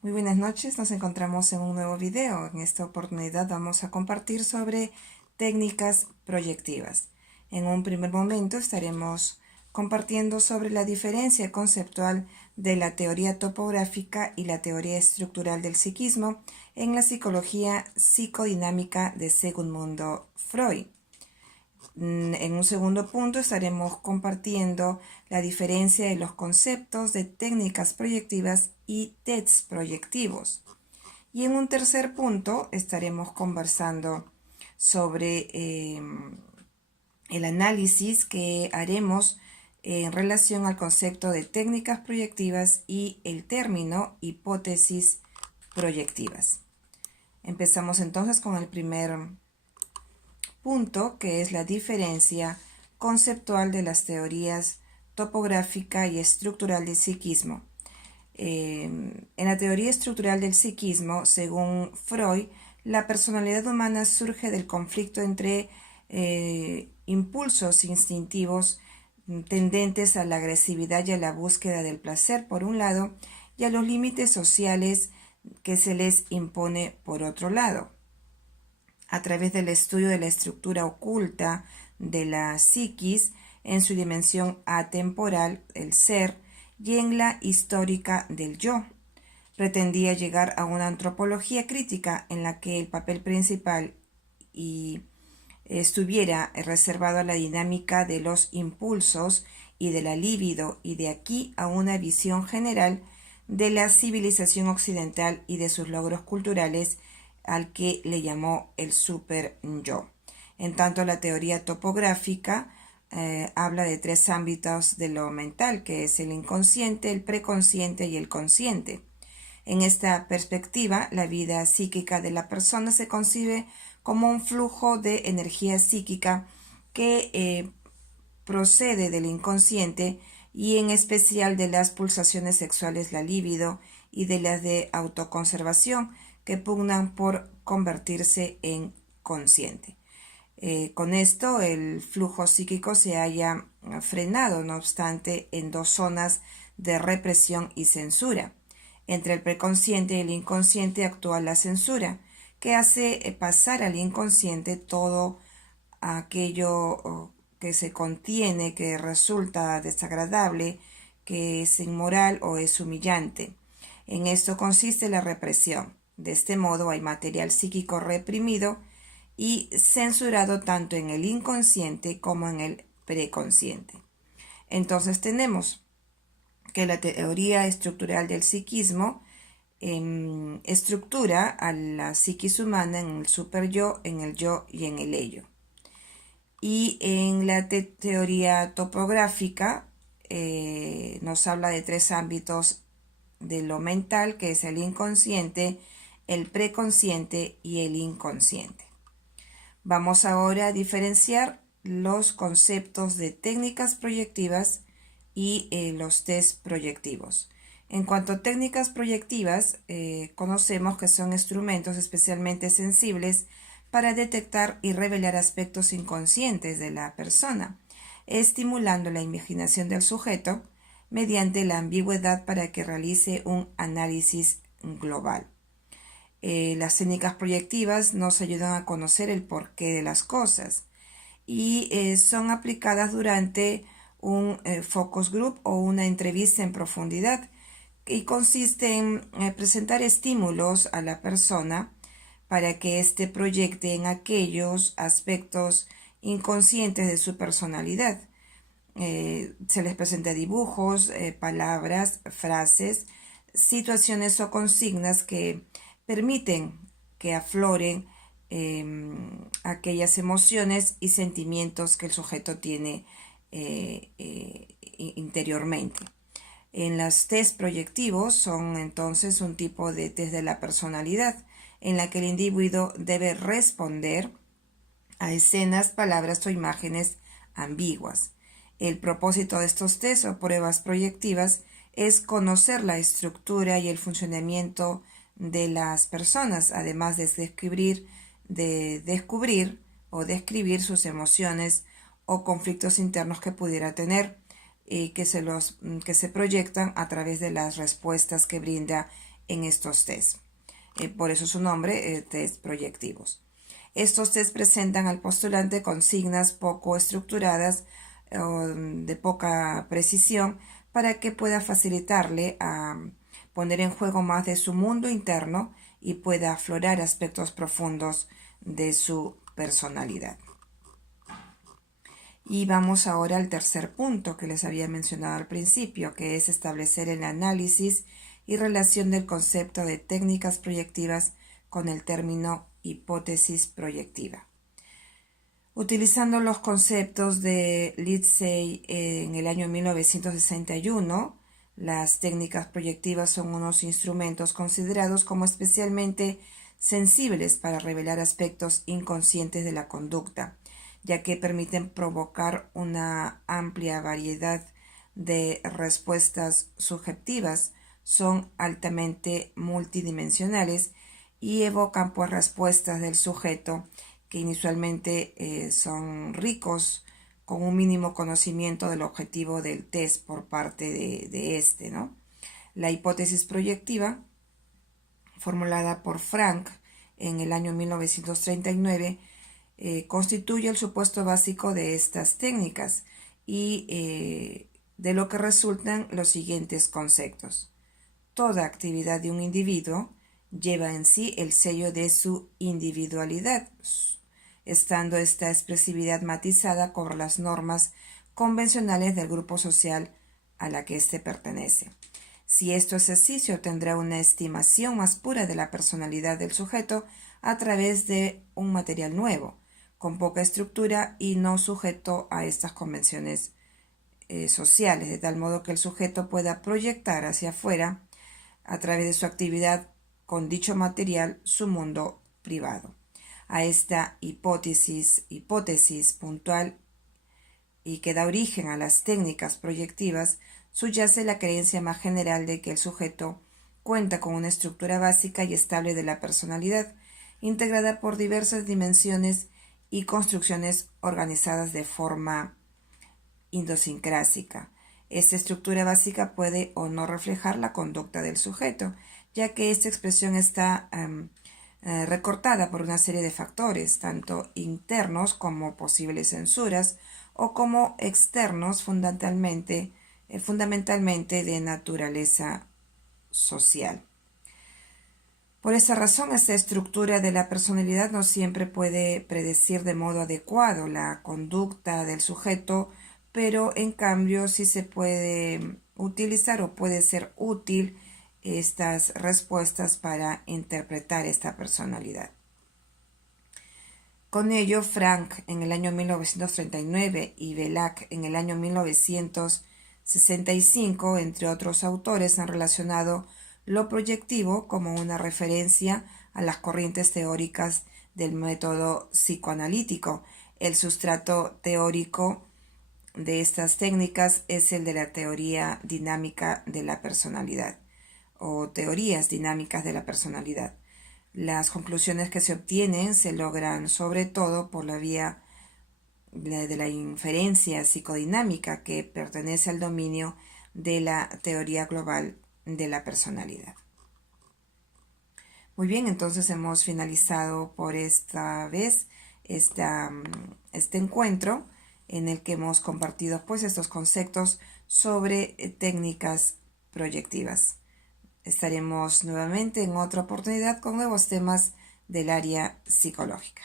Muy buenas noches, nos encontramos en un nuevo video. En esta oportunidad vamos a compartir sobre técnicas proyectivas. En un primer momento estaremos compartiendo sobre la diferencia conceptual de la teoría topográfica y la teoría estructural del psiquismo en la psicología psicodinámica de Sigmund Freud. En un segundo punto estaremos compartiendo la diferencia de los conceptos de técnicas proyectivas y tests proyectivos. Y en un tercer punto estaremos conversando sobre el análisis que haremos en relación al concepto de técnicas proyectivas y el término hipótesis proyectivas. Empezamos entonces con el primer punto, que es la diferencia conceptual de las teorías topográfica y estructural del psiquismo. En la teoría estructural del psiquismo, según Freud, la personalidad humana surge del conflicto entre impulsos instintivos tendentes a la agresividad y a la búsqueda del placer por un lado, y a los límites sociales que se les impone por otro lado. A través del estudio de la estructura oculta de la psiquis en su dimensión atemporal, el ser, y en la histórica del yo. Pretendía llegar a una antropología crítica en la que el papel principal estuviera reservado a la dinámica de los impulsos y de la libido, y de aquí a una visión general de la civilización occidental y de sus logros culturales, al que le llamó el super yo. En tanto, la teoría topográfica habla de tres ámbitos de lo mental, que es el inconsciente, el preconsciente y el consciente. En esta perspectiva, la vida psíquica de la persona se concibe como un flujo de energía psíquica que procede del inconsciente, y en especial de las pulsaciones sexuales, la libido, y de las de autoconservación, que pugnan por convertirse en consciente. Con esto, el flujo psíquico se haya frenado, no obstante, en dos zonas de represión y censura. Entre el preconsciente y el inconsciente actúa la censura, que hace pasar al inconsciente todo aquello que se contiene, que resulta desagradable, que es inmoral o es humillante. En esto consiste la represión. De este modo hay material psíquico reprimido y censurado tanto en el inconsciente como en el preconsciente. Entonces tenemos que la teoría estructural del psiquismo estructura a la psiquis humana en el superyo, en el yo y en el ello. Y en la teoría topográfica nos habla de tres ámbitos de lo mental, que es el inconsciente, el preconsciente y el inconsciente. Vamos ahora a diferenciar los conceptos de técnicas proyectivas y los test proyectivos. En cuanto a técnicas proyectivas, conocemos que son instrumentos especialmente sensibles para detectar y revelar aspectos inconscientes de la persona, estimulando la imaginación del sujeto mediante la ambigüedad para que realice un análisis global. Las técnicas proyectivas nos ayudan a conocer el porqué de las cosas y son aplicadas durante un focus group o una entrevista en profundidad, y consiste en presentar estímulos a la persona para que éste proyecte en aquellos aspectos inconscientes de su personalidad. Se les presenta dibujos, palabras, frases, situaciones o consignas que permiten que afloren aquellas emociones y sentimientos que el sujeto tiene interiormente. En los test proyectivos son entonces un tipo de test de la personalidad en la que el individuo debe responder a escenas, palabras o imágenes ambiguas. El propósito de estos test o pruebas proyectivas es conocer la estructura y el funcionamiento de las personas, además de descubrir o describir sus emociones o conflictos internos que pudiera tener, que se proyectan a través de las respuestas que brinda en estos test. Por eso su nombre, test proyectivos. Estos test presentan al postulante consignas poco estructuradas o de poca precisión para que pueda facilitarle a poner en juego más de su mundo interno y pueda aflorar aspectos profundos de su personalidad. Y vamos ahora al tercer punto que les había mencionado al principio, que es establecer el análisis y relación del concepto de técnicas proyectivas con el término hipótesis proyectiva. Utilizando los conceptos de Lindsay en el año 1961, las técnicas proyectivas son unos instrumentos considerados como especialmente sensibles para revelar aspectos inconscientes de la conducta, ya que permiten provocar una amplia variedad de respuestas subjetivas, son altamente multidimensionales y evocan pues respuestas del sujeto que inusualmente son ricos con un mínimo conocimiento del objetivo del test por parte de este, ¿no? La hipótesis proyectiva, formulada por Frank en el año 1939, constituye el supuesto básico de estas técnicas y de lo que resultan los siguientes conceptos. Toda actividad de un individuo lleva en sí el sello de su individualidad, estando esta expresividad matizada por las normas convencionales del grupo social a la que éste pertenece. Si esto es así, se obtendrá una estimación más pura de la personalidad del sujeto a través de un material nuevo, con poca estructura y no sujeto a estas convenciones sociales, de tal modo que el sujeto pueda proyectar hacia afuera, a través de su actividad con dicho material, su mundo privado. A esta hipótesis puntual y que da origen a las técnicas proyectivas, subyace la creencia más general de que el sujeto cuenta con una estructura básica y estable de la personalidad, integrada por diversas dimensiones y construcciones organizadas de forma idiosincrásica. Esta estructura básica puede o no reflejar la conducta del sujeto, ya que esta expresión está recortada por una serie de factores, tanto internos como posibles censuras, o como externos fundamentalmente de naturaleza social. Por esa razón, esta estructura de la personalidad no siempre puede predecir de modo adecuado la conducta del sujeto, pero en cambio sí se puede utilizar o puede ser útil estas respuestas para interpretar esta personalidad. Con ello, Frank en el año 1939 y Belak en el año 1965, entre otros autores, han relacionado lo proyectivo como una referencia a las corrientes teóricas del método psicoanalítico. El sustrato teórico de estas técnicas es el de la teoría dinámica de la personalidad o teorías dinámicas de la personalidad. Las conclusiones que se obtienen se logran sobre todo por la vía de la inferencia psicodinámica, que pertenece al dominio de la teoría global de la personalidad. Muy bien, entonces hemos finalizado por esta vez este encuentro en el que hemos compartido pues estos conceptos sobre técnicas proyectivas. Estaremos nuevamente en otra oportunidad con nuevos temas del área psicológica.